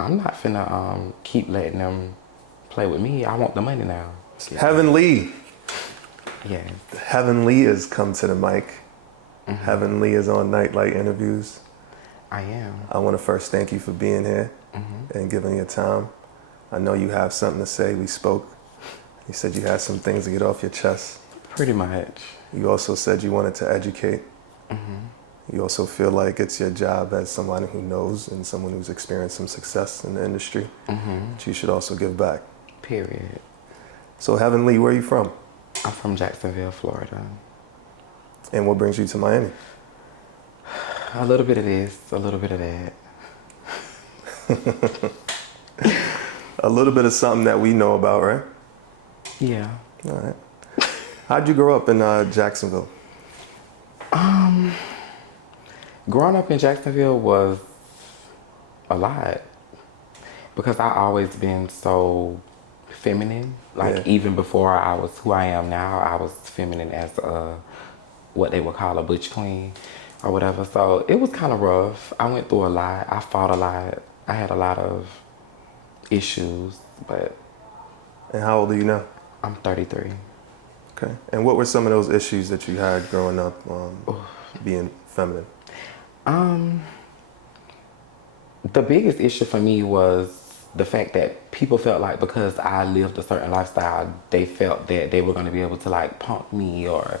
I'm not finna keep letting them play with me. I want the money now. Heaven Lee. Yeah. Heaven Lee has come to the mic. Heaven Lee is on Nightlight Interviews. I am. I want to first thank you for being here and giving your time. I know you have something to say. We spoke. You said you had some things to get off your chest. Pretty much. You also said you wanted to educate. You also feel like it's your job as someone who knows and someone who's experienced some success in the industry. But you should also give back. Period. So Heaven Lee, where are you from? I'm from Jacksonville, Florida. And what brings you to Miami? A little bit of this, a little bit of that. A little bit of something that we know about, right? Yeah. All right. How'd you grow up in Jacksonville? Growing up in Jacksonville was a lot because I always been so feminine. Like even before I was who I am now, I was feminine as what they would call a butch queen or whatever. So it was kind of rough. I went through a lot. I fought a lot. I had a lot of issues, but. And how old are you now? I'm 33. Okay. And what were some of those issues that you had growing up being feminine? The biggest issue for me was the fact that people felt like because I lived a certain lifestyle, they felt that they were going to be able to like punk me or,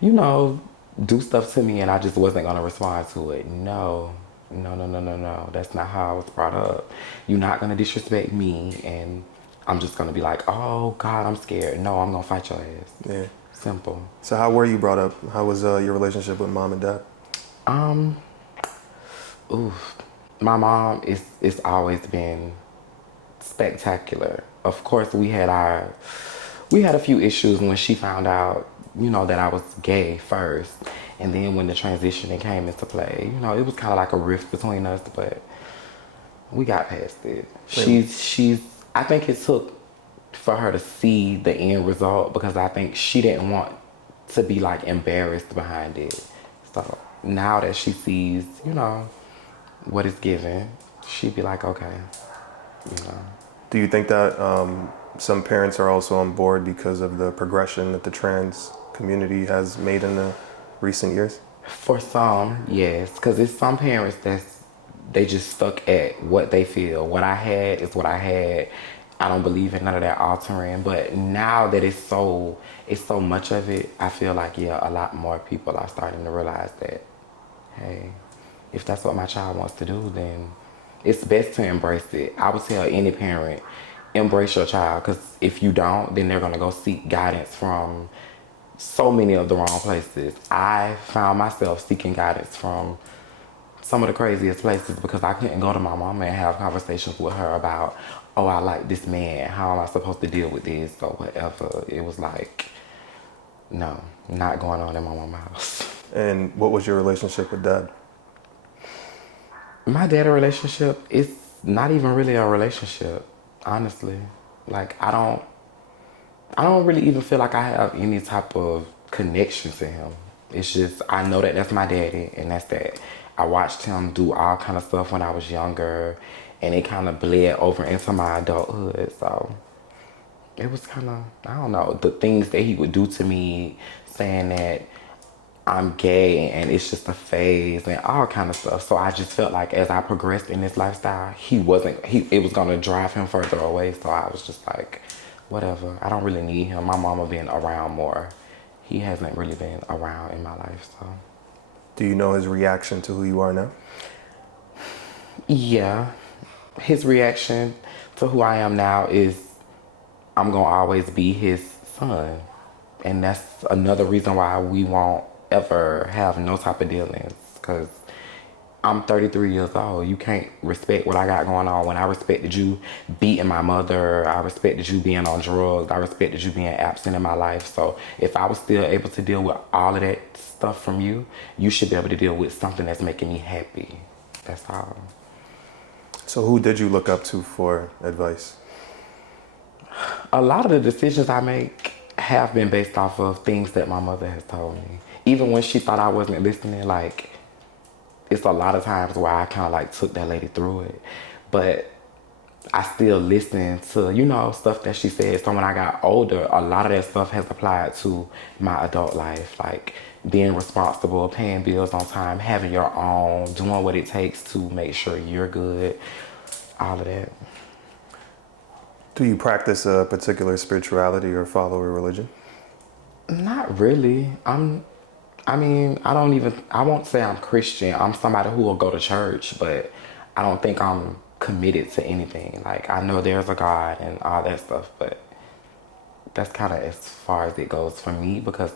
you know, do stuff to me and I just wasn't going to respond to it. No. That's not how I was brought up. You're not going to disrespect me and I'm just going to be like, oh, God, I'm scared. No, I'm going to fight your ass. Yeah. Simple. So how were you brought up? How was your relationship with mom and dad? My mom it's always been spectacular. Of course, we had a few issues when she found out, you know, that I was gay first, and then when the transitioning came into play, you know, it was kind of like a rift between us, but we got past it. She's. I think it took for her to see the end result because I think she didn't want to be like embarrassed behind it. So now that she sees, you know, what it's given, she'd be like, okay, you know. Do you think that some parents are also on board because of the progression that the trans community has made in the recent years? For some, yes, because it's some parents they just stuck at what they feel. What I had is what I had. I don't believe in none of that altering. But now that it's so much of it, I feel like a lot more people are starting to realize that, hey, if that's what my child wants to do, then it's best to embrace it. I would tell any parent, embrace your child, because if you don't, then they're gonna go seek guidance from so many of the wrong places. I found myself seeking guidance from some of the craziest places because I couldn't go to my mama and have conversations with her about, oh, I like this man. How am I supposed to deal with this or whatever? It was like, no, not going on in my mama's house. And what was your relationship with dad? My dad relationship is not even really a relationship, honestly. Like I don't really even feel like I have any type of connection to him. It's just I know that that's my daddy and that's that. I watched him do all kind of stuff when I was younger and it kind of bled over into my adulthood. So it was kind of, I don't know, the things that he would do to me, saying that I'm gay and it's just a phase and all kind of stuff. So I just felt like as I progressed in this lifestyle, it was gonna drive him further away. So I was just like, whatever, I don't really need him. My mama been around more. He hasn't really been around in my life, so. Do you know his reaction to who you are now? Yeah, his reaction to who I am now is I'm gonna always be his son. And that's another reason why we won't ever have no type of dealings, because I'm 33 years old. You can't respect what I got going on. When I respected you beating my mother, I respected you being on drugs, I respected you being absent in my life. So if I was still able to deal with all of that stuff from you, you should be able to deal with something that's making me happy. That's all. So who did you look up to for advice? A lot of the decisions I make have been based off of things that my mother has told me. Even when she thought I wasn't listening, like, it's a lot of times where I kind of like took that lady through it. But I still listen to, stuff that she said. So when I got older, a lot of that stuff has applied to my adult life, like being responsible, paying bills on time, having your own, doing what it takes to make sure you're good, all of that. Do you practice a particular spirituality or follow a religion? Not really. I won't say I'm Christian. I'm somebody who will go to church, but I don't think I'm committed to anything. Like, I know there's a God and all that stuff, but that's kind of as far as it goes for me, because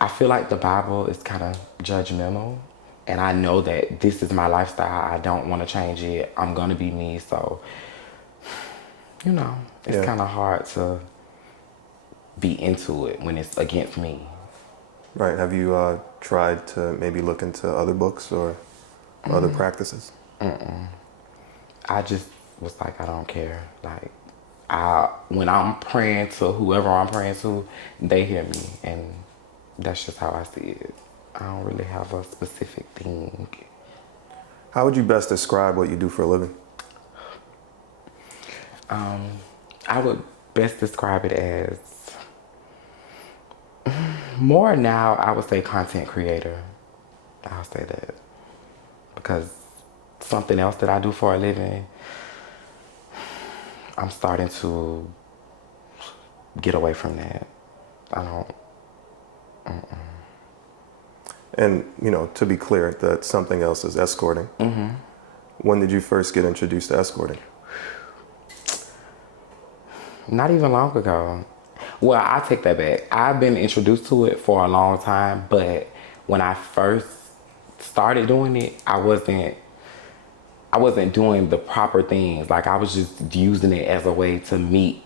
I feel like the Bible is kind of judgmental, and I know that this is my lifestyle. I don't want to change it. I'm going to be me. So, it's Yeah. kind of hard to be into it when it's against me. Right. Have you tried to maybe look into other books or other practices? I just was like, I don't care. Like, when I'm praying to whoever I'm praying to, they hear me, and that's just how I see it. I don't really have a specific thing. How would you best describe what you do for a living? I would best describe it as more now, I would say content creator. I'll say that. Because something else that I do for a living, I'm starting to get away from that. I don't. And, to be clear, that something else is escorting. Mm-hmm. When did you first get introduced to escorting? Not even long ago. Well, I take that back. I've been introduced to it for a long time, but when I first started doing it, I wasn't doing the proper things. Like, I was just using it as a way to meet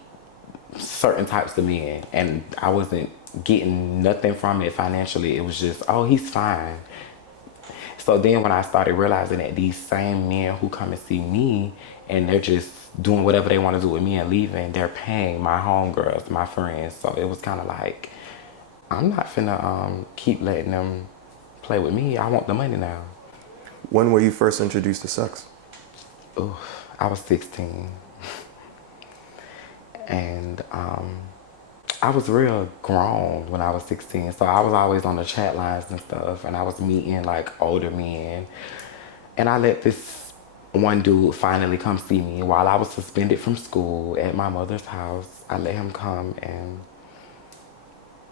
certain types of men, and I wasn't getting nothing from it financially. It was just, oh, he's fine. So then when I started realizing that these same men who come and see me and they're just doing whatever they want to do with me and leaving, they're paying my homegirls, my friends. So it was kind of like, I'm not finna keep letting them play with me. I want the money now. When were you first introduced to sex? Ooh, I was 16. And I was real grown when I was 16. So I was always on the chat lines and stuff, and I was meeting like older men. And I let this one dude finally come see me while I was suspended from school at my mother's house. I let him come, and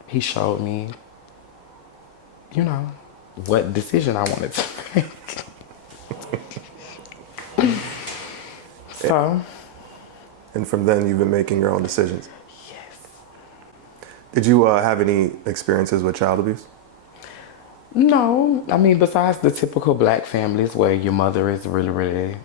he showed me, what decision I wanted to make. So. And from then, you've been making your own decisions. Yes. Did you have any experiences with child abuse? No, I mean, besides the typical black families where your mother is really, really,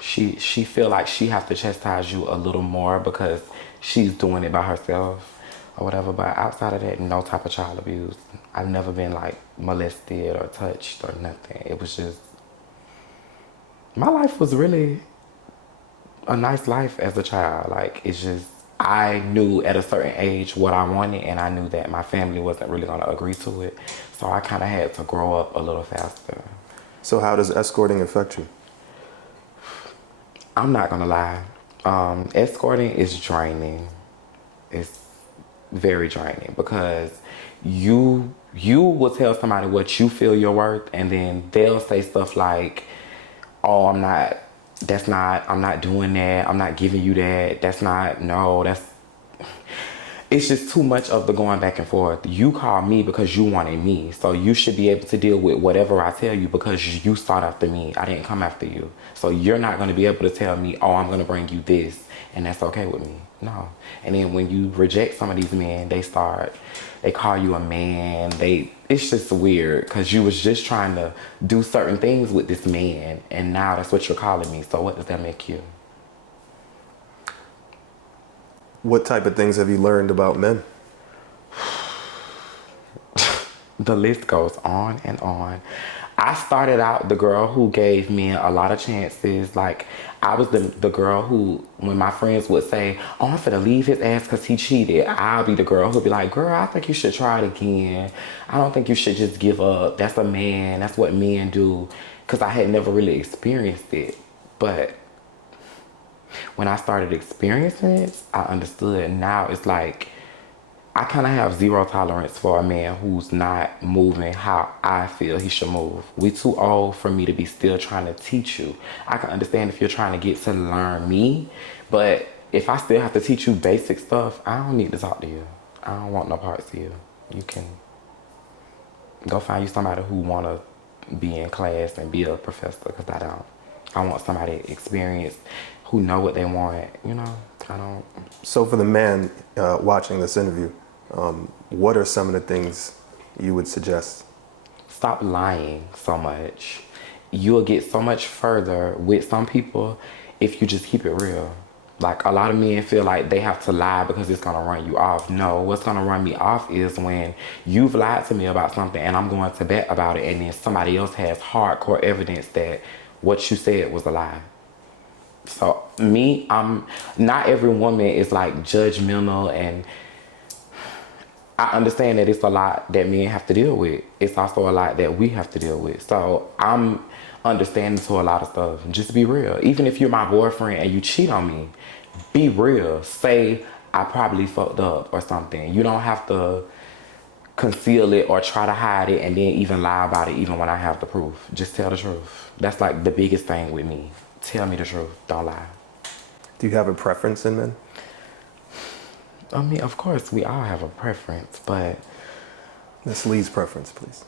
she feel like she has to chastise you a little more because she's doing it by herself or whatever. But outside of that, no type of child abuse. I've never been like molested or touched or nothing. It was just, my life was really a nice life as a child. Like, it's just, I knew at a certain age what I wanted, and I knew that my family wasn't really going to agree to it. So I kind of had to grow up a little faster. So how does escorting affect you? I'm not going to lie. Escorting is draining. It's very draining because you will tell somebody what you feel you're worth, and then they'll say stuff like, oh, I'm not doing that. I'm not giving you that. It's just too much of the going back and forth. You called me because you wanted me. So you should be able to deal with whatever I tell you because you sought after me. I didn't come after you. So you're not going to be able to tell me, oh, I'm going to bring you this, and that's okay with me. No. And then when you reject some of these men, they call you a man. It's just weird because you was just trying to do certain things with this man, and now that's what you're calling me. So what does that make you? What type of things have you learned about men? The list goes on and on. I started out the girl who gave men a lot of chances. Like, I was the girl who, when my friends would say, oh, I'm finna leave his ass because he cheated, I'll be the girl who'll be like, girl, I think you should try it again. I don't think you should just give up. That's a man. That's what men do. Because I had never really experienced it. But when I started experiencing it, I understood. Now it's like I kind of have zero tolerance for a man who's not moving how I feel he should move. We too old for me to be still trying to teach you. I can understand if you're trying to get to learn me, but if I still have to teach you basic stuff, I don't need to talk to you. I don't want no parts of you. You can go find you somebody who want to be in class and be a professor, because I don't. I want somebody experienced who know what they want, you know? I don't. So for the man watching this interview, what are some of the things you would suggest? Stop lying so much. You'll get so much further with some people if you just keep it real. Like, a lot of men feel like they have to lie because it's gonna run you off. No, what's gonna run me off is when you've lied to me about something and I'm going to bet about it, and then somebody else has hardcore evidence that what you said was a lie. So me, not every woman is like judgmental, and I understand that it's a lot that men have to deal with. It's also a lot that we have to deal with. So I'm understanding to a lot of stuff. Just be real. Even if you're my boyfriend and you cheat on me, be real. Say, I probably fucked up or something. You don't have to conceal it or try to hide it and then even lie about it even when I have the proof. Just tell the truth. That's like the biggest thing with me. Tell me the truth. Don't lie. Do you have a preference in men? I mean, of course, we all have a preference, but Miss Lee's preference, please.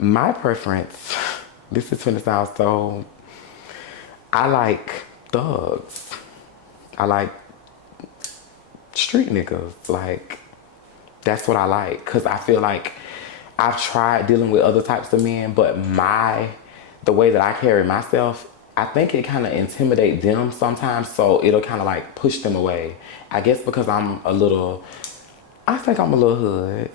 my preference, this is gonna sound so, I like thugs. I like street niggas. Like, that's what I like. Cause I feel like I've tried dealing with other types of men, but the way that I carry myself, I think it kind of intimidate them sometimes, so it'll kind of like push them away. I guess because I think I'm a little hood.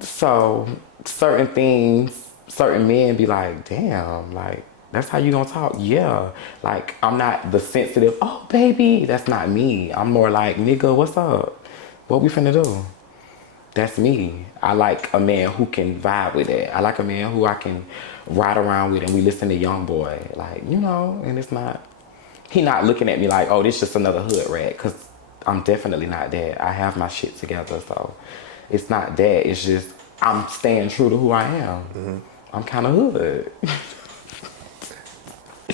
So certain things, certain men be like, damn, like, that's how you gonna talk? Yeah. Like, I'm not the sensitive, oh, baby. That's not me. I'm more like, nigga, what's up? What we finna do? That's me. I like a man who can vibe with it. I like a man who I can ride around with and we listen to Young Boy. Like, you know, and it's not, he not looking at me like, oh, this just another hood rat. Because I'm definitely not that. I have my shit together, so it's not that. It's just, I'm staying true to who I am. Mm-hmm. I'm kind of hood.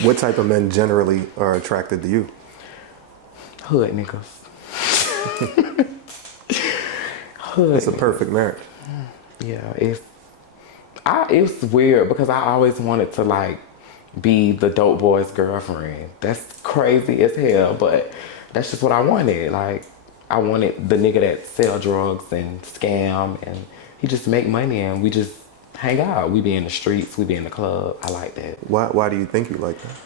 What type of men generally are attracted to you? Hood niggas. Hood. It's a perfect marriage. Yeah, it's weird because I always wanted to like be the dope boy's girlfriend. That's crazy as hell, but that's just what I wanted. Like, I wanted the nigga that sell drugs and scam, and he just make money and we just hang out. We be in the streets, we be in the club. I like that. Why do you think you like that?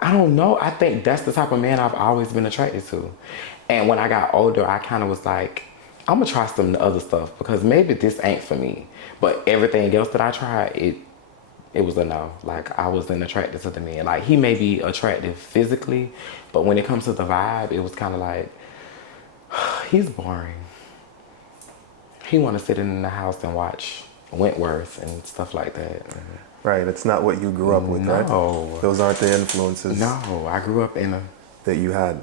I don't know. I think that's the type of man I've always been attracted to. And when I got older, I kind of was like, I'm gonna try some other stuff because maybe this ain't for me. But everything else that I tried, it was a no. Like, I wasn't attracted to the man. Like, he may be attractive physically, but when it comes to the vibe, it was kind of like, he's boring. He want to sit in the house and watch Wentworth and stuff like that. Right, it's not what you grew up with, right? No. Those aren't the influences No, I grew up that you had.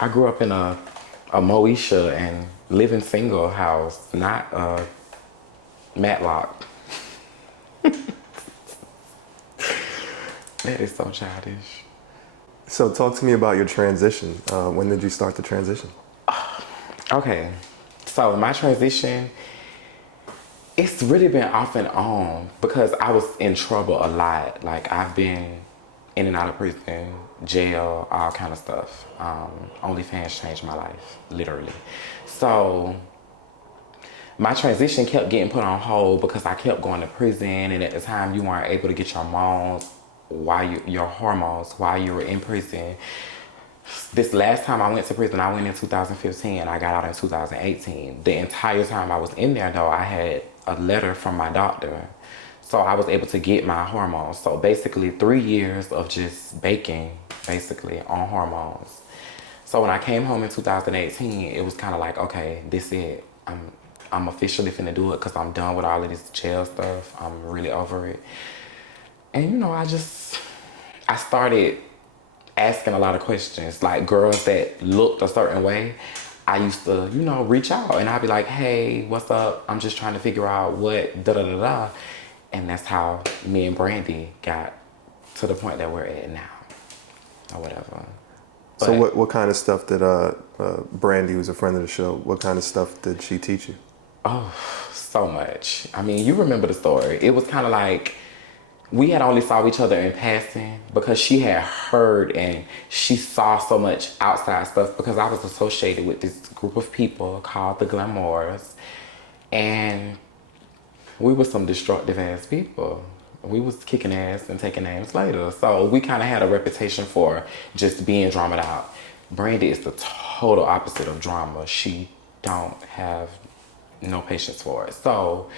I grew up in a Moesha and living single house, not Matlock. That is so childish. So talk to me about your transition. When did you start the transition? Okay, so my transition, it's really been off and on because I was in trouble a lot. Like, I've been in and out of prison, jail, all kind of stuff. OnlyFans changed my life, literally. So my transition kept getting put on hold because I kept going to prison, and at the time you weren't able to get your your hormones while you were in prison. This last time I went to prison, I went in 2015 and I got out in 2018. The entire time I was in there though, I had a letter from my doctor. So I was able to get my hormones. So basically 3 years of just baking, basically, on hormones. So when I came home in 2018, it was kind of like, okay, this is it. I'm officially finna do it because I'm done with all of this jail stuff. I'm really over it. And I started asking a lot of questions. Like girls that looked a certain way, I used to, reach out and I'd be like, hey, what's up? I'm just trying to figure out what da da da da. And that's how me and Brandy got to the point that we're at now, or whatever. But, So what kind of stuff did Brandy, who's a friend of the show, what kind of stuff did she teach you? oh, so much. I mean, you remember the story. It was kind of like we had only saw each other in passing because she had heard and she saw so much outside stuff because I was associated with this group of people called the Glamours. And we were some destructive ass people. We was kicking ass and taking names later. So we kind of had a reputation for just being drama out. Brandy is the total opposite of drama. She don't have no patience for it. So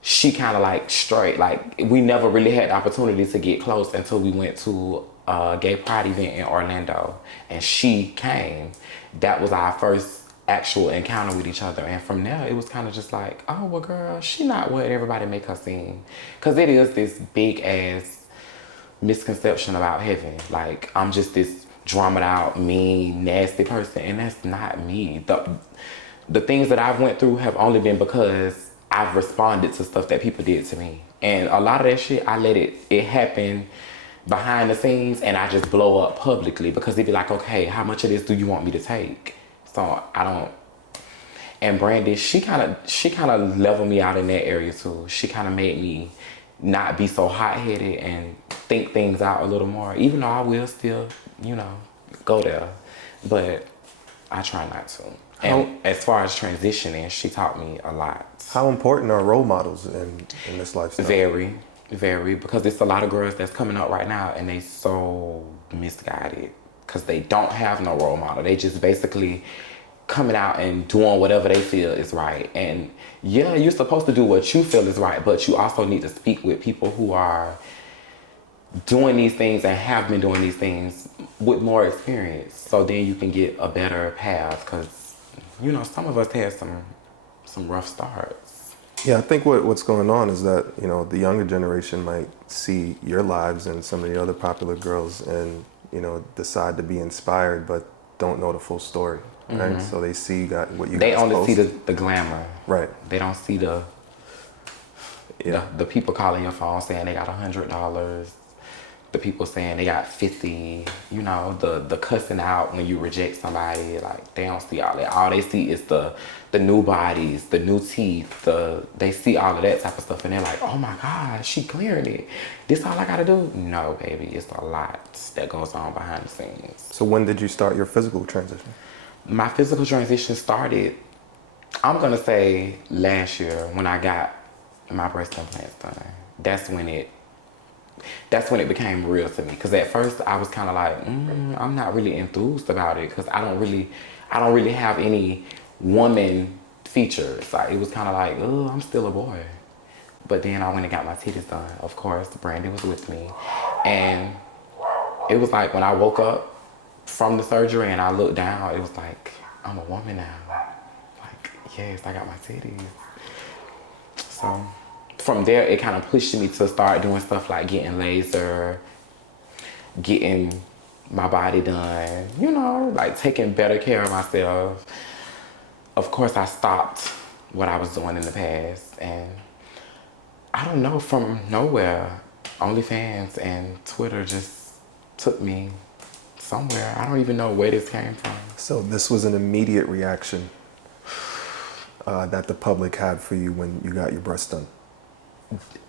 she kind of like straight, like we never really had the opportunity to get close until we went to a gay pride event in Orlando and she came. That was our first actual encounter with each other, and from there it was kind of just like, oh well girl, she not what everybody make her seem, because it is this big ass misconception about heaven. Like I'm just this drama out, mean, nasty person, and that's not me. The things that I've went through have only been because I've responded to stuff that people did to me, and a lot of that shit I let it happen behind the scenes, and I just blow up publicly because they'd be like, okay, how much of this do you want me to take? So I don't. And Brandy, she kind of leveled me out in that area too. She kind of made me not be so hot-headed and think things out a little more, even though I will still, go there. But I try not to. And as far as transitioning, she taught me a lot. How important are role models in this lifestyle? Very, very, because it's a lot of girls that's coming up right now and they so misguided because they don't have no role model. They just basically coming out and doing whatever they feel is right. And yeah, you're supposed to do what you feel is right, but you also need to speak with people who are doing these things and have been doing these things with more experience, so then you can get a better path, because some of us had some rough starts. Yeah, I think what's going on is that the younger generation might see your lives and some of the other popular girls and decide to be inspired, but don't know the full story. Right? Mm-hmm. So they see what you. They guys only post. see the glamour. Right. They don't see the people calling your phone saying they got $100. The people saying they got 50. The cussing out when you reject somebody. Like they don't see all that. All they see is the new bodies, the new teeth. They see all of that type of stuff and they're like, oh my God, she clearing it. This all I gotta do? No, baby, it's a lot that goes on behind the scenes. So when did you start your physical transition? My physical transition started, I'm gonna say last year when I got my breast implants done. That's when it became real to me. Cause at first I was kind of like, I'm not really enthused about it, cause I don't really have any woman features. Like it was kind of like, oh, I'm still a boy. But then I went and got my titties done. Of course, Brandy was with me, and it was like when I woke up from the surgery and I looked down, it was like, I'm a woman now. Like, yes, I got my titties. So from there, it kind of pushed me to start doing stuff like getting laser, getting my body done, like taking better care of myself. Of course, I stopped what I was doing in the past, and I don't know, from nowhere, OnlyFans and Twitter just took me somewhere. I don't even know where this came from. So this was an immediate reaction that the public had for you when you got your breast done?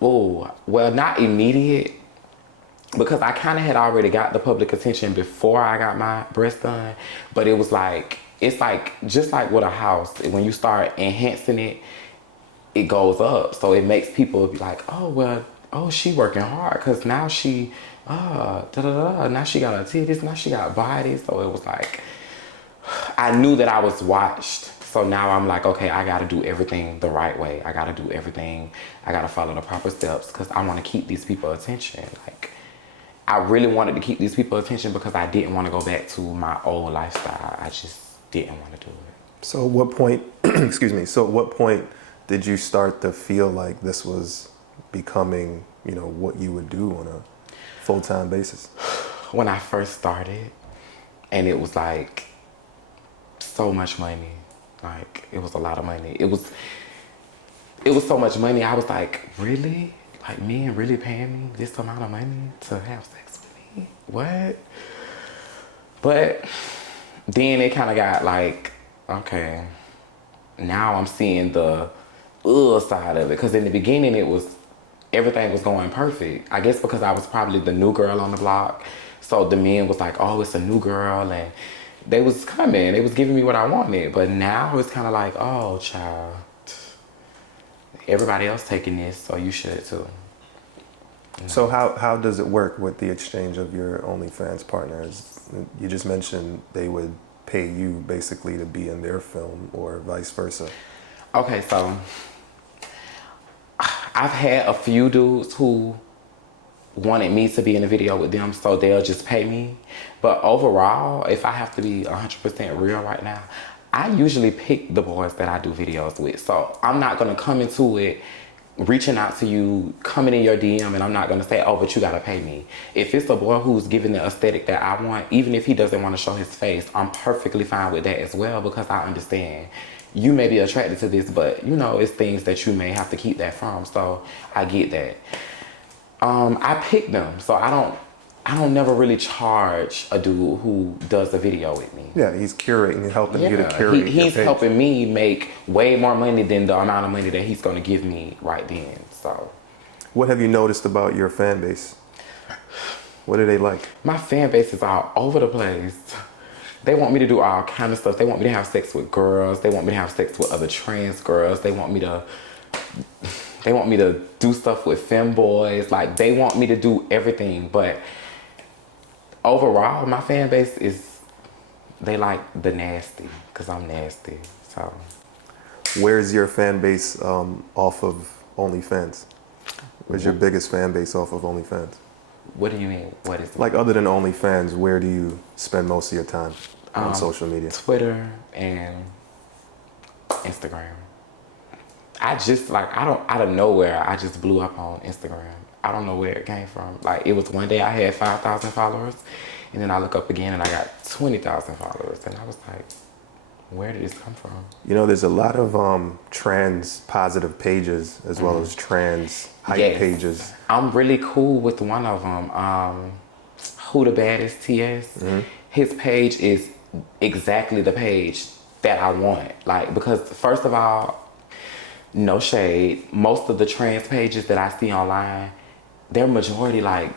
Oh, well, not immediate, because I kind of had already got the public attention before I got my breast done. But it was like, it's like, just like with a house, when you start enhancing it, it goes up. So it makes people be like, oh, well, she working hard, because now she, now she got her titties, now she got body. So it was like, I knew that I was watched. So now I'm like, okay, I gotta do everything the right way. I gotta do everything. I gotta follow the proper steps, because I want to keep these people attention. Like, I really wanted to keep these people attention because I didn't want to go back to my old lifestyle. I just didn't want to do it. So at what point, excuse me, so at what point did you start to feel like this was becoming, you know, what you would do on a full-time basis? When I first started, and it was like so much money. Like, it was a lot of money. It was so much money. I was like, really? Like, men really paying me this amount of money to have sex with me? What? But then it kind of got like, okay, now I'm seeing the side of it. Because in the beginning, everything was going perfect. I guess because I was probably the new girl on the block. So the men was like, oh, it's a new girl. And they was coming. They was giving me what I wanted. But now it's kind of like, oh, child, everybody else taking this, so you should too. So how does it work with the exchange of your OnlyFans partners? You just mentioned they would pay you basically to be in their film or vice versa. Okay, so I've had a few dudes who wanted me to be in a video with them, so they'll just pay me. But overall, if I have to be 100% real right now, I usually pick the boys that I do videos with. So I'm not gonna come into it reaching out to you, coming in your DM, and I'm not gonna say, oh, but you gotta pay me. If it's a boy who's giving the aesthetic that I want, even if he doesn't want to show his face, I'm perfectly fine with that as well, because I understand you may be attracted to this, but you know, it's things that you may have to keep that from. So I get that. I pick them, so I don't never really charge a dude who does a video with me. Yeah, he's curating, helping you to curate. He's helping me make way more money than the amount of money that he's gonna give me right then. So, what have you noticed about your fan base? What do they like? My fan base is all over the place. They want me to do all kind of stuff. They want me to have sex with girls. They want me to have sex with other trans girls. They want me to do stuff with femboys. Like, they want me to do everything. But overall, my fan base they like the nasty, because I'm nasty. So, where's your fan base off of OnlyFans? Where's your biggest fan base off of OnlyFans? What do you mean? What is it? Like, other than OnlyFans, where do you spend most of your time on social media? Twitter and Instagram. I just, like, out of nowhere, I just blew up on Instagram. I don't know where it came from. Like, it was one day I had 5,000 followers, and then I look up again and I got 20,000 followers. And I was like, where did this come from? You know, there's a lot of trans positive pages as well as trans hype pages. I'm really cool with one of them. Who the Baddest TS. His page is exactly the page that I want. Like, because first of all, no shade, most of the trans pages that I see online, they're majority like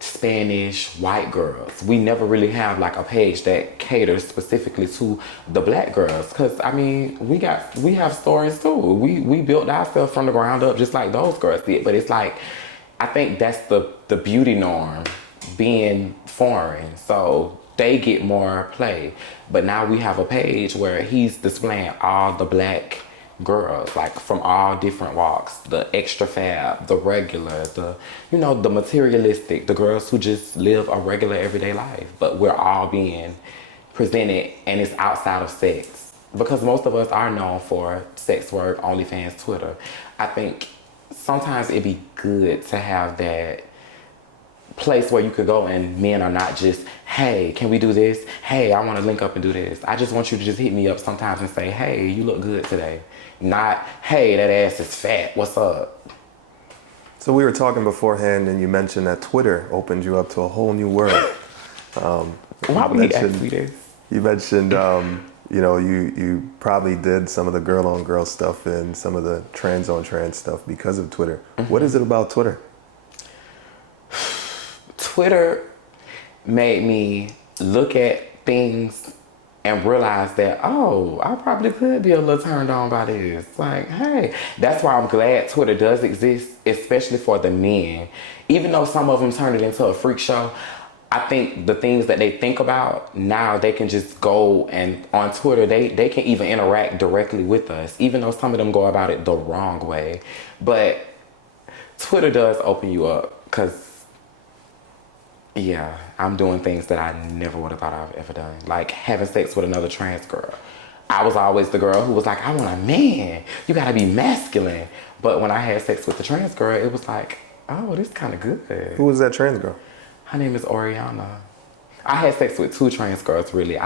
Spanish white girls. We never really have like a page that caters specifically to the black girls, because I mean, we have stories too. We built ourselves from the ground up just like those girls did. But it's like, I think that's the beauty norm being foreign, so they get more play. But now we have a page where he's displaying all the black girls, like from all different walks, the extra fab, the regular, the materialistic, the girls who just live a regular everyday life. But we're all being presented, and it's outside of sex, because most of us are known for sex work, OnlyFans, Twitter. I think sometimes it'd be good to have that place where you could go and men are not just, hey, can we do this? Hey, I want to link up and do this. I just want you to just hit me up sometimes and say, hey, you look good today. Not, hey, that ass is fat, what's up? So we were talking beforehand, and you mentioned that Twitter opened you up to a whole new world. Why would he ask me this? You mentioned, you probably did some of the girl-on-girl stuff and some of the trans-on-trans stuff because of Twitter. What is it about Twitter? Twitter made me look at things and realize that, oh, I probably could be a little turned on by this. Like, hey, that's why I'm glad Twitter does exist, especially for the men. Even though some of them turn it into a freak show, I think the things that they think about, now they can just go, and on Twitter, they can even interact directly with us, even though some of them go about it the wrong way. But Twitter does open you up, because yeah, I'm doing things that I never would have thought I've ever done. Like having sex with another trans girl. I was always the girl who was like, I want a man. You gotta be masculine. But when I had sex with the trans girl, it was like, oh, this kind of good. Who was that trans girl? Her name is Oriana. I had sex with 2 trans girls, really.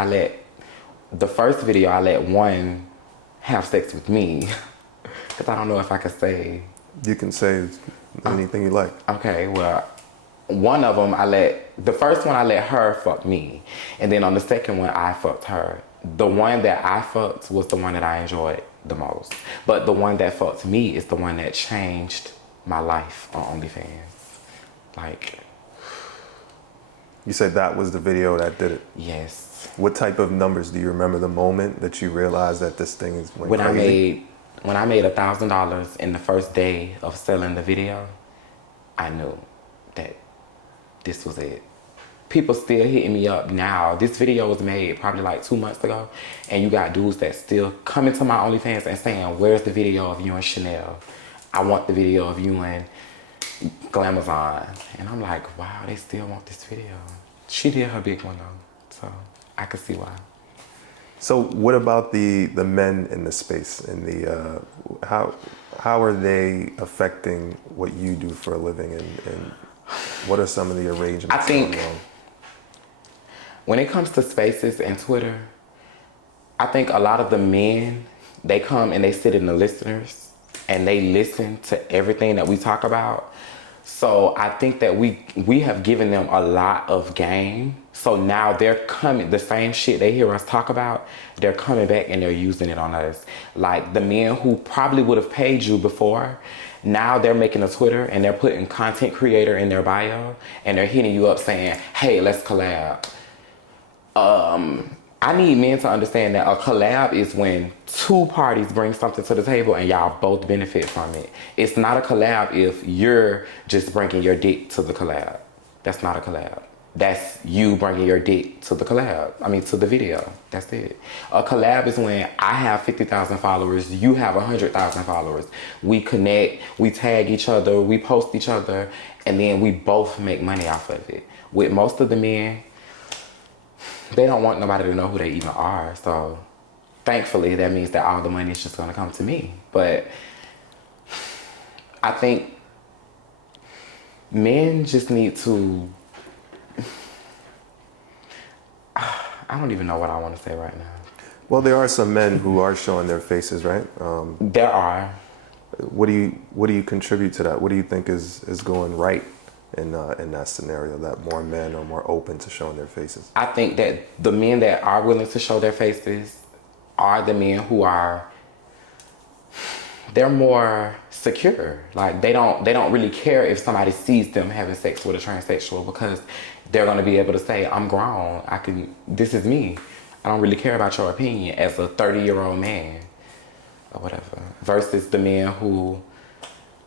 The first video, I let one have sex with me. Because I don't know if I could say. You can say anything you like. Okay, well, one of them, the first one I let her fuck me. And then on the second one, I fucked her. The one that I fucked was the one that I enjoyed the most. But the one that fucked me is the one that changed my life on OnlyFans. Like, You said that was the video that did it. yes. What type of numbers do you remember the moment that you realized that this thing is went crazy? When I made $1,000 in the first day of selling the video, I knew that this was it. People still hitting me up now. This video was made probably like 2 months ago, and you got dudes that still come into my OnlyFans and saying, where's the video of you and Chanel? I want the video of you and Glamazon. And I'm like, wow, they still want this video. She did her big one though, so I could see why. So what about the men in the space and the how are they affecting what you do for a living, and what are some of the arrangements? I think going on? when it comes to spaces and Twitter, I think a lot of the men, they come and they sit in the listeners and they listen to everything that we talk about. So I think that we have given them a lot of game. So now they're coming, the same shit they hear us talk about, they're coming back and they're using it on us. Like the men who probably would have paid you before, now they're making a Twitter and they're putting content creator in their bio and they're hitting you up saying, hey, let's collab. I need men to understand that a collab is when 2 parties bring something to the table and y'all both benefit from it. It's not a collab if you're just bringing your dick to the collab. That's not a collab. That's you bringing your dick to the collab. I mean, to the video. That's it. A collab is when I have 50,000 followers, you have 100,000 followers. We connect, we tag each other, we post each other, and then we both make money off of it. With most of the men, they don't want nobody to know who they even are. So thankfully, that means that all the money is just going to come to me. But I think men just need to, I don't even know what I want to say right now. Well, there are some men who are showing their faces, right? There are. What do you contribute to that? What do you think is going right in that scenario, that more men are more open to showing their faces? I think that the men that are willing to show their faces are the men who they're more secure. Like they don't really care if somebody sees them having sex with a transsexual, because they're gonna be able to say, I'm grown, this is me. I don't really care about your opinion as a 30-year-old man or whatever. Versus the men who,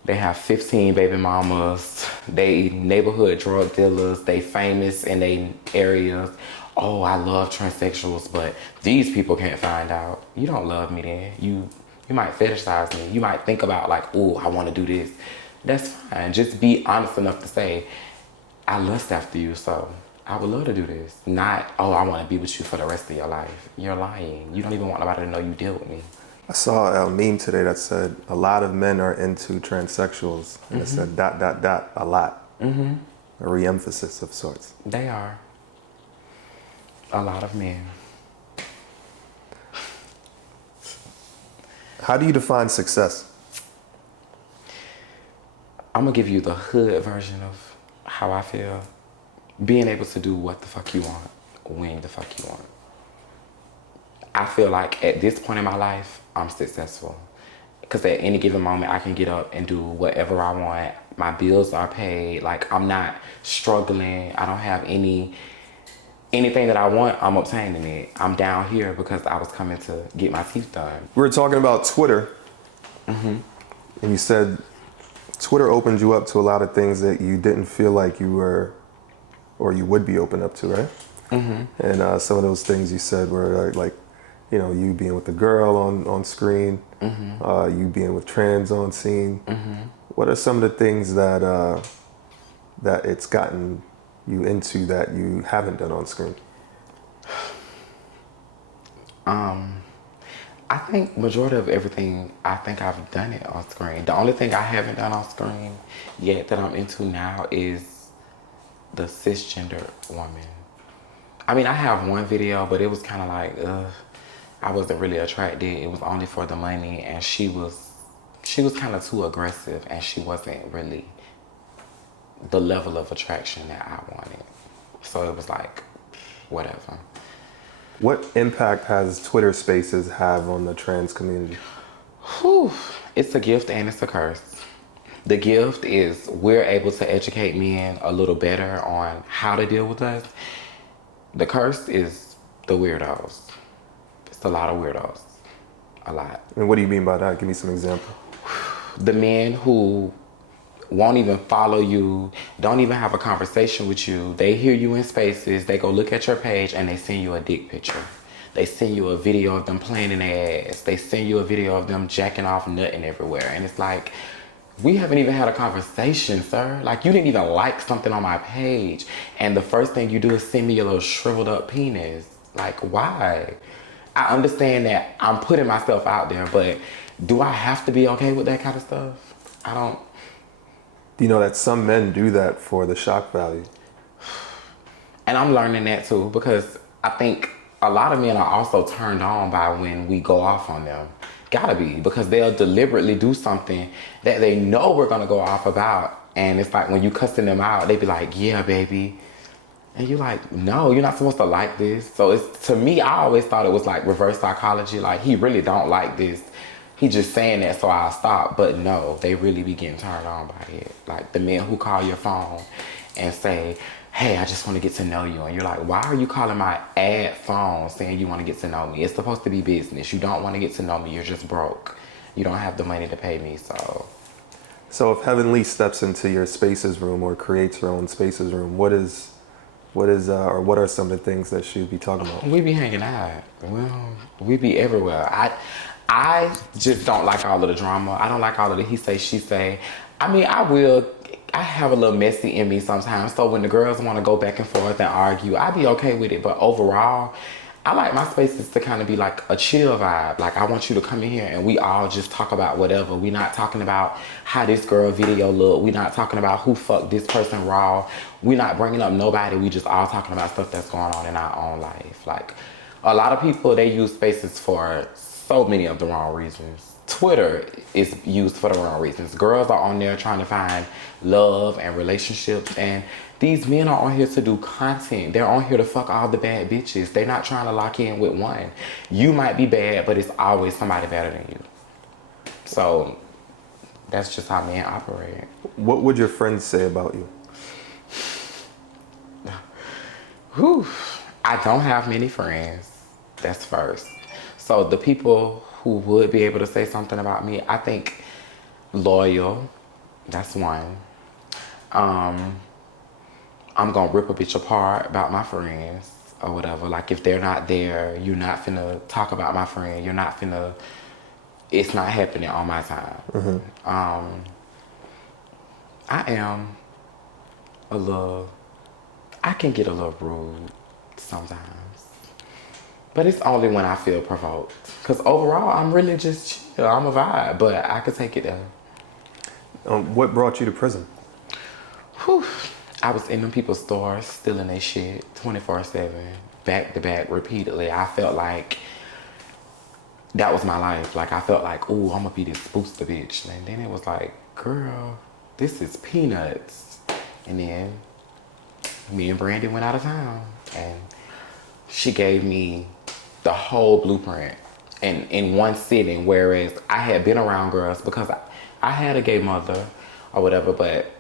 they have 15 baby mamas, they neighborhood drug dealers, they famous in their areas. Oh, I love transsexuals, but these people can't find out. You don't love me then. You might fetishize me. You might think about like, oh, I want to do this. That's fine. Just be honest enough to say, I lust after you, so I would love to do this. Not, oh, I want to be with you for the rest of your life. You're lying. You don't even want nobody to know you deal with me. I saw a meme today that said a lot of men are into transsexuals, and it said ... a lot. A re-emphasis of sorts. They are. A lot of men. How do you define success? I'm gonna give you the hood version of how I feel. Being able to do what the fuck you want, when the fuck you want. I feel like at this point in my life, I'm successful. Because at any given moment, I can get up and do whatever I want. My bills are paid. Like, I'm not struggling. I don't have anything that I want, I'm obtaining it. I'm down here because I was coming to get my teeth done. We were talking about Twitter, and you said Twitter opened you up to a lot of things that you didn't feel like you were, or you would be open up to, right? And some of those things you said were like, you know, you being with a girl on screen, you being with trans on scene. What are some of the things that that it's gotten you into that you haven't done on screen? I think majority of everything, I think I've done it on screen. The only thing I haven't done on screen yet that I'm into now is the cisgender woman. I mean, I have one video, but it was kind of like, I wasn't really attracted. It was only for the money, and she was kind of too aggressive, and she wasn't really the level of attraction that I wanted. So it was like, whatever. What impact has Twitter Spaces have on the trans community? Whew. It's a gift and it's a curse. The gift is we're able to educate men a little better on how to deal with us. The curse is the weirdos. It's a lot of weirdos. A lot. And what do you mean by that? Give me some example. The men who won't even follow you, don't even have a conversation with you. They hear you in spaces, they go look at your page, and they send you a dick picture. They send you a video of them playing in their ass. They send you a video of them jacking off, nutting everywhere. And it's like, we haven't even had a conversation, sir. Like, you didn't even like something on my page, and the first thing you do is send me your little shriveled up penis. Like, why? I understand that I'm putting myself out there, but do I have to be okay with that kind of stuff? I don't. Do you know that some men do that for the shock value? And I'm learning that too, because I think a lot of men are also turned on by when we go off on them. Gotta be, because they'll deliberately do something that they know we're gonna go off about. And it's like when you cussing them out, they be like, yeah, baby. And you're like, no, you're not supposed to like this. So it's, to me, I always thought it was like reverse psychology. Like, he really don't like this. He just saying that so I'll stop. But no, they really be getting turned on by it. Like the men who call your phone and say, hey, I just want to get to know you. And you're like, why are you calling my ad phone saying you want to get to know me? It's supposed to be business. You don't want to get to know me. You're just broke. You don't have the money to pay me, so. So if Heavenly steps into your Spaces room or creates her own Spaces room, what are some of the things that she would be talking about? We be hanging out. Well, we be everywhere. I just don't like all of the drama. I don't like all of the he say, she say. I mean, I have a little messy in me sometimes. So when the girls want to go back and forth and argue, I be okay with it. But overall, I like my spaces to kind of be like a chill vibe. Like, I want you to come in here and we all just talk about whatever. We not talking about how this girl video look. We not talking about who fucked this person raw. We not bringing up nobody. We just all talking about stuff that's going on in our own life. Like, a lot of people, they use spaces for so many of the wrong reasons. Twitter is used for the wrong reasons. Girls are on there trying to find love and relationships, and these men are on here to do content. They're on here to fuck all the bad bitches. They're not trying to lock in with one. You might be bad, but it's always somebody better than you. So that's just how men operate. What would your friends say about you? Whew. I don't have many friends. That's first. So the people who would be able to say something about me, I think loyal. That's one. I'm gonna rip a bitch apart about my friends or whatever. Like, if they're not there, you're not finna talk about my friend. You're not finna, it's not happening on my time. Mm-hmm. I am a little, I can get a little rude sometimes. But it's only when I feel provoked. Because overall, I'm really just chill. I'm a vibe, but I could take it down. What brought you to prison? Whew. I was in them people's stores, stealing their shit 24/7, back to back, repeatedly. I felt like that was my life. Like, I felt like, ooh, I'm gonna be this booster bitch. And then it was like, girl, this is peanuts. And then me and Brandy went out of town, and she gave me the whole blueprint in one sitting, whereas I had been around girls because I had a gay mother or whatever, but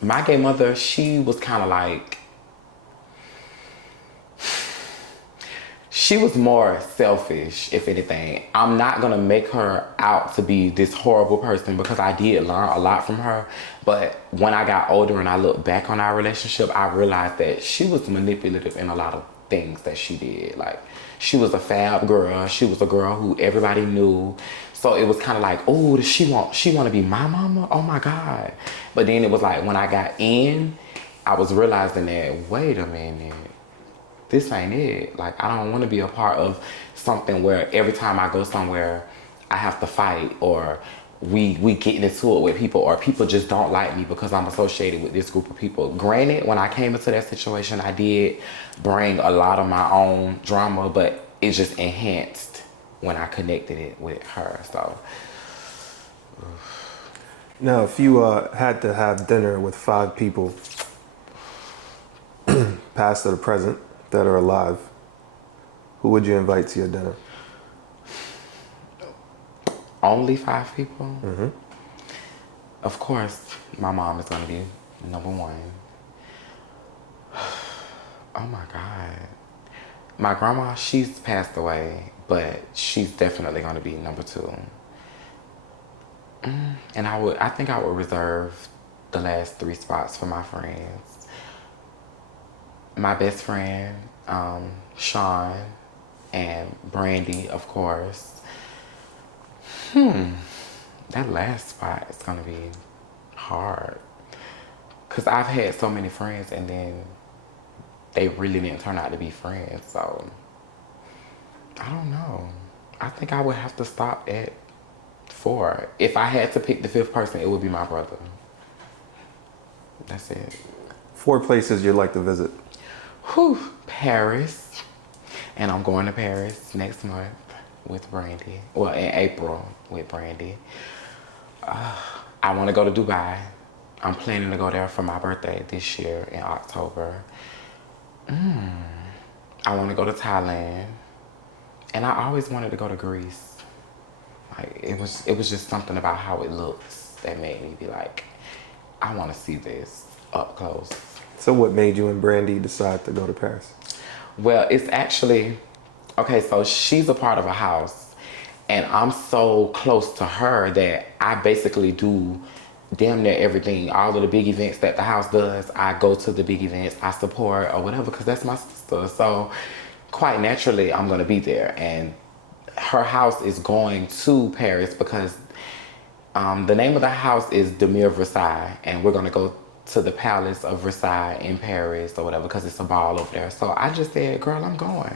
my gay mother, she was kind of like, she was more selfish, if anything. I'm not gonna make her out to be this horrible person because I did learn a lot from her. But when I got older and I look back on our relationship, I realized that she was manipulative in a lot of things that she did. Like, she was a fab girl. She was a girl who everybody knew. So it was kind of like, oh, does she want to be my mama? Oh my God. But then it was like, when I got in, I was realizing that, wait a minute. this ain't it. Like, I don't want to be a part of something where every time I go somewhere, I have to fight, or we getting into it with people, or people just don't like me because I'm associated with this group of people. Granted, when I came into that situation, I did bring a lot of my own drama, but it just enhanced when I connected it with her. So Now, if you had to have dinner with 5 people, past or present, that are alive, who would you invite to your dinner? only 5 people? Of course, my mom is going to be number 1. Oh my God. My grandma, she's passed away, but she's definitely going to be number 2. And I think I would reserve the last 3 spots for my friends. My best friend, Sean, and Brandy, of course. That last spot is gonna be hard. Cause I've had so many friends and then they really didn't turn out to be friends, so I don't know. I think I would have to stop at 4. If I had to pick the 5th person, it would be my brother. That's it. 4 places you'd like to visit. Paris. And I'm going to Paris next month with Brandy. Well, in April with Brandy. I want to go to Dubai. I'm planning to go there for my birthday this year in October. I want to go to Thailand. And I always wanted to go to Greece. Like, it was just something about how it looks that made me be like, I want to see this up close. So what made you and Brandy decide to go to Paris? Well, it's actually, okay, so she's a part of a house, and I'm so close to her that I basically do damn near everything. All of the big events that the house does, I go to the big events, I support or whatever, because that's my sister. So quite naturally, I'm going to be there. And her house is going to Paris because the name of the house is Demir Versailles, and we're going to go to the Palace of Versailles in Paris or whatever, because it's a ball over there. So I just said, girl, I'm going.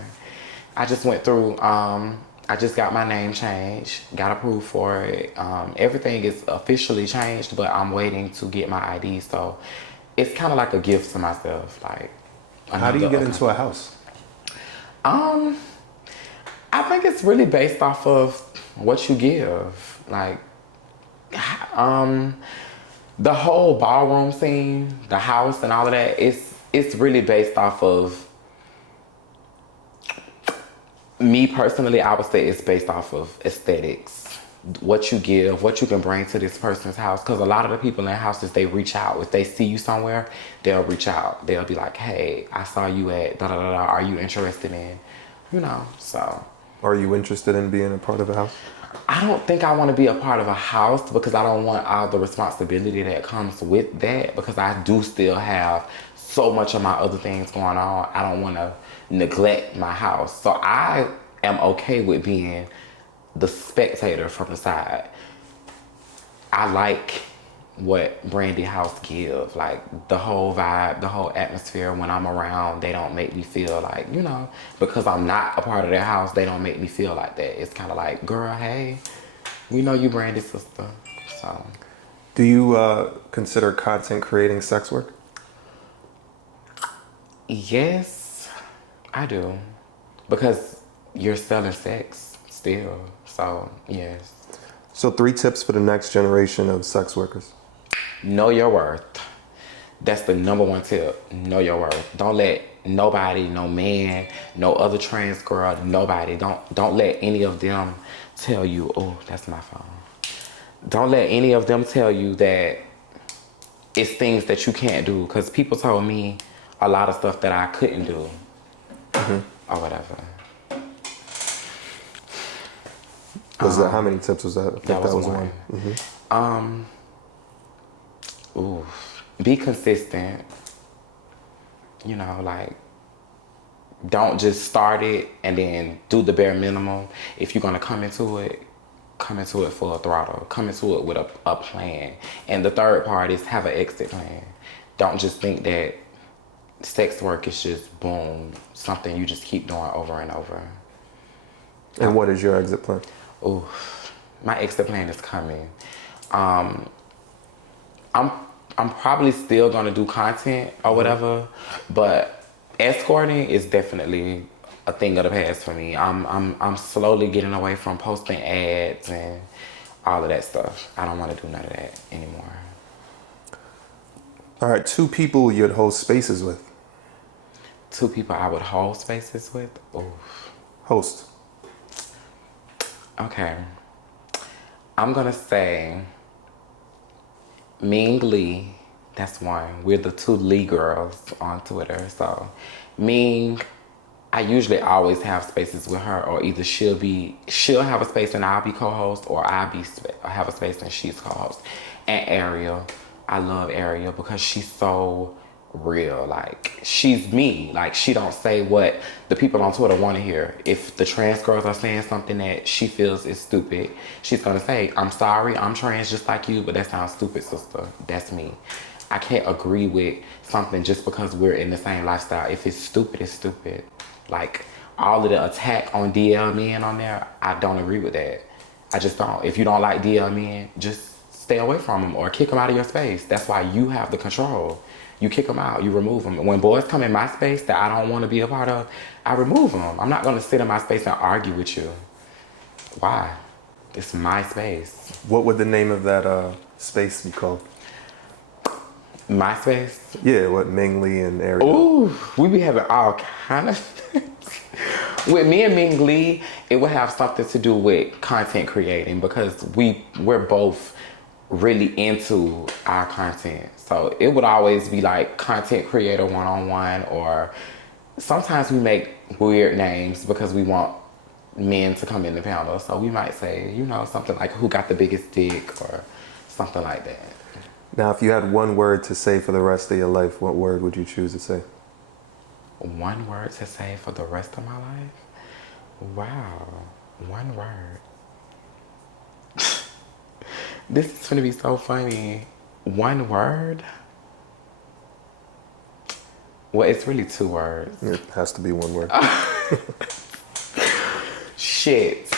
I just went through, I just got my name changed, got approved for it. Everything is officially changed, but I'm waiting to get my ID. So it's kind of like a gift to myself. Like, How do you get into a house? I think it's really based off of what you give. Like, the whole ballroom scene, the house and all of that, it's really based off of me personally. I would say it's based off of aesthetics, what you give, what you can bring to this person's house. Because a lot of the people in houses, they reach out. If they see you somewhere, they'll reach out. They'll be like, hey, I saw you at da-da-da-da. Are you interested in, so. Are you interested in being a part of a house? I don't think I want to be a part of a house because I don't want all the responsibility that comes with that, because I do still have so much of my other things going on. I don't want to neglect my house. So I am okay with being the spectator from the side. I like what Brandy House give, like the whole vibe, the whole atmosphere. When I'm around, they don't make me feel like, because I'm not a part of their house, they don't make me feel like that. It's kind of like, girl, hey, we know you Brandy's sister. So, do you consider content creating sex work? yes, I do, because you're selling sex still. So yes. So 3 tips for the next generation of sex workers. Know your worth. That's the number 1 tip. Know your worth. Don't let nobody, no man, no other trans girl, nobody. Don't let any of them tell you, oh, that's my phone. Don't let any of them tell you that it's things that you can't do. Because people told me a lot of stuff that I couldn't do. Or whatever. Was that, how many tips was that? I think That was one. Be consistent. Like, don't just start it and then do the bare minimum. If you're gonna come into it full throttle. Come into it with a plan. And the third part is have an exit plan. Don't just think that sex work is just boom, something you just keep doing over and over. And what is your exit plan? Ooh, my exit plan is coming. Um, I'm I'm probably still gonna do content or whatever, but escorting is definitely a thing of the past for me. I'm slowly getting away from posting ads and all of that stuff. I don't want to do none of that anymore. All right, 2 people you'd host spaces with. 2 people I would hold spaces with. Ooh. Host. Okay. I'm gonna say Ming Lee. That's one. We're the 2 Lee girls on Twitter. So Ming, I usually always have spaces with her, or either she'll have a space and I'll be co-host, or have a space and she's co-host. And Ariel, I love Ariel because she's so real. Like, she's me. Like, she don't say what the people on Twitter want to hear. If the trans girls are saying something that she feels is stupid, she's gonna say, I'm sorry, I'm trans just like you, but that sounds stupid, sister. That's me. I can't agree with something just because we're in the same lifestyle. If it's stupid, it's stupid. Like, all of the attack on DL men on there, I don't agree with that. I just don't. If you don't like DL men, just stay away from them or kick them out of your space. That's why you have the control. You kick them out, you remove them. When boys come in my space that I don't want to be a part of, I remove them. I'm not going to sit in my space and argue with you. Why? It's my space. What would the name of that space be called? My space? Yeah, what Ming Lee and Ariel. Ooh, we be having all kind of things. With me and Ming Lee, it would have something to do with content creating because we're both really into our content. So it would always be like content creator one-on-one, or sometimes we make weird names because we want men to come in the panel. So we might say, something like who got the biggest dick or something like that. Now, if you had one word to say for the rest of your life, what word would you choose to say? One word to say for the rest of my life? Wow, one word. This is gonna be so funny. One word? Well, it's really 2 words. It has to be one word. Shit.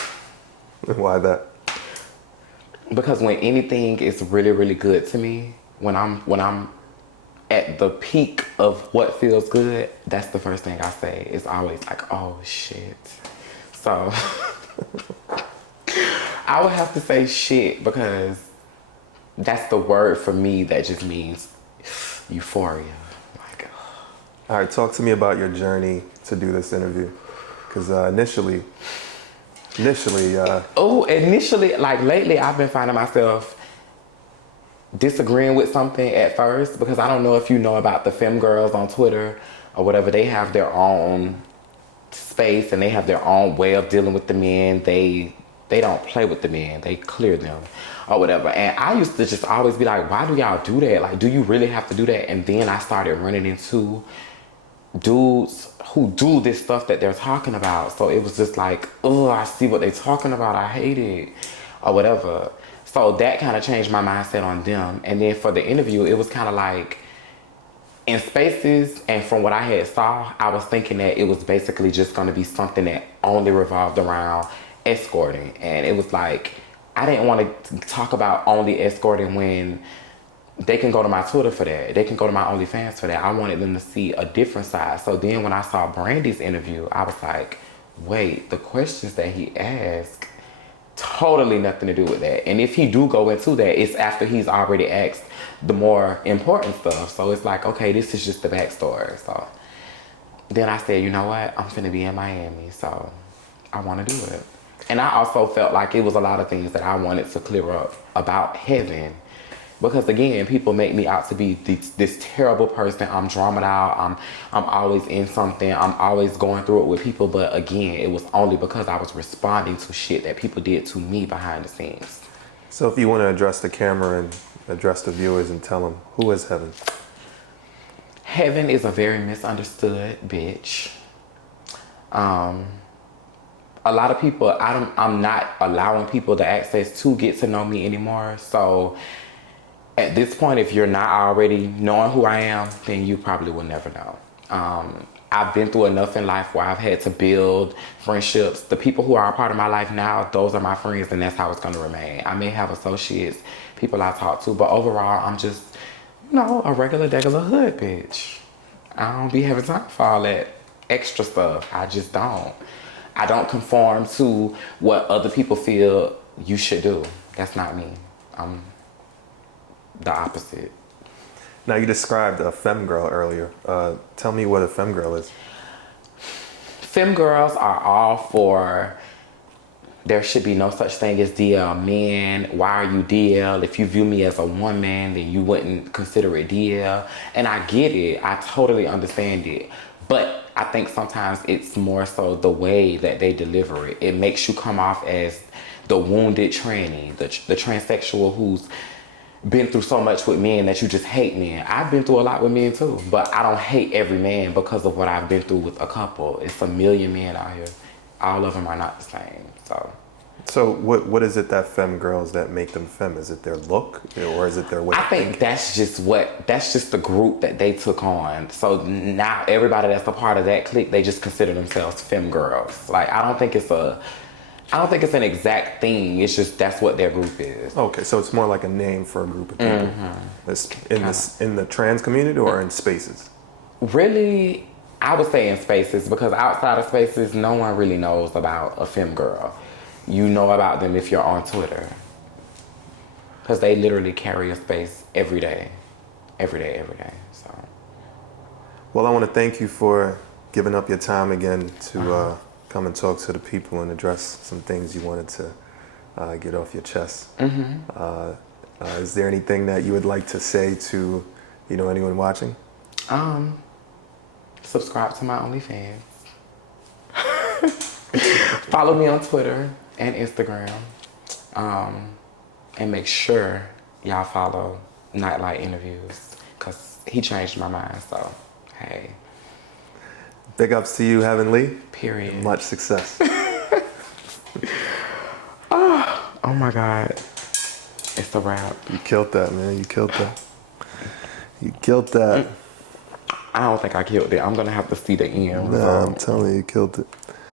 Why that? Because when anything is really, really good to me, when I'm at the peak of what feels good, that's the first thing I say. It's always like, oh shit. So I would have to say shit because that's the word for me that just means euphoria. Like, All right, talk to me about your journey to do this interview. Because initially, like lately I've been finding myself disagreeing with something at first because I don't know if you know about the femme girls on Twitter or whatever. They have their own space and they have their own way of dealing with the men. They don't play with the men. They clear them or whatever. And I used to just always be like, why do y'all do that? Like, do you really have to do that? And then I started running into dudes who do this stuff that they're talking about. So it was just like, oh, I see what they're talking about. I hate it or whatever. So that kind of changed my mindset on them. And then for the interview, it was kind of like in spaces, and from what I had saw, I was thinking that it was basically just going to be something that only revolved around escorting. And it was like, I didn't want to talk about only escorting when they can go to my Twitter for that. They can go to my OnlyFans for that. I wanted them to see a different side. So then when I saw Brandy's interview, I was like, wait, the questions that he asked, totally nothing to do with that. And if he do go into that, it's after he's already asked the more important stuff. So it's like, okay, this is just the backstory. So then I said, you know what? I'm finna be in Miami, so I want to do it. And I also felt like it was a lot of things that I wanted to clear up about heaven. Because again, people make me out to be this terrible person. I'm dramaed out. I'm always in something. I'm always going through it with people. But again, it was only because I was responding to shit that people did to me behind the scenes. So if you want to address the camera and address the viewers and tell them, who is heaven? Heaven is a very misunderstood bitch. A lot of people, I'm not allowing people the access to get to know me anymore. So at this point, if you're not already knowing who I am, then you probably will never know. I've been through enough in life where I've had to build friendships. The people who are a part of my life now, those are my friends, and that's how it's going to remain. I may have associates, people I talk to, but overall, I'm just, a regular, degular hood bitch. I don't be having time for all that extra stuff. I just don't. I don't conform to what other people feel you should do. That's not me. I'm the opposite. Now, you described a femme girl earlier. Tell me what a femme girl is. Femme girls are all for there should be no such thing as DL men. Why are you DL? If you view me as a woman, then you wouldn't consider it DL. And I get it. I totally understand it. But I think sometimes it's more so the way that they deliver it. It makes you come off as the wounded tranny, the transsexual who's been through so much with men that you just hate men. I've been through a lot with men too, but I don't hate every man because of what I've been through with a couple. It's a million men out here. All of them are not the same. So what is it that femme girls that make them femme? Is it their look, or is it their way? I think that's just the group that they took on. So now everybody that's a part of that clique, they just consider themselves femme girls. Like I don't think it's an exact thing. It's just that's what their group is. Okay, so it's more like a name for a group of people. Mm-hmm. In the trans community or in spaces? Really, I would say in spaces, because outside of spaces, no one really knows about a femme girl. You know about them if you're on Twitter, because they literally carry a space every day. So, well, I want to thank you for giving up your time again to come and talk to the people and address some things you wanted to get off your chest. Mm-hmm. Is there anything that you would like to say to, anyone watching? Subscribe to my OnlyFans. Follow me on Twitter and Instagram. And make sure y'all follow Nightlight Interviews, because he changed my mind. So, hey. Big ups to you, Heaven Lee. Period. Much success. Oh my God. It's a wrap. You killed that, man. You killed that. I don't think I killed it. I'm going to have to see the end. Nah, I'm telling you, you killed it.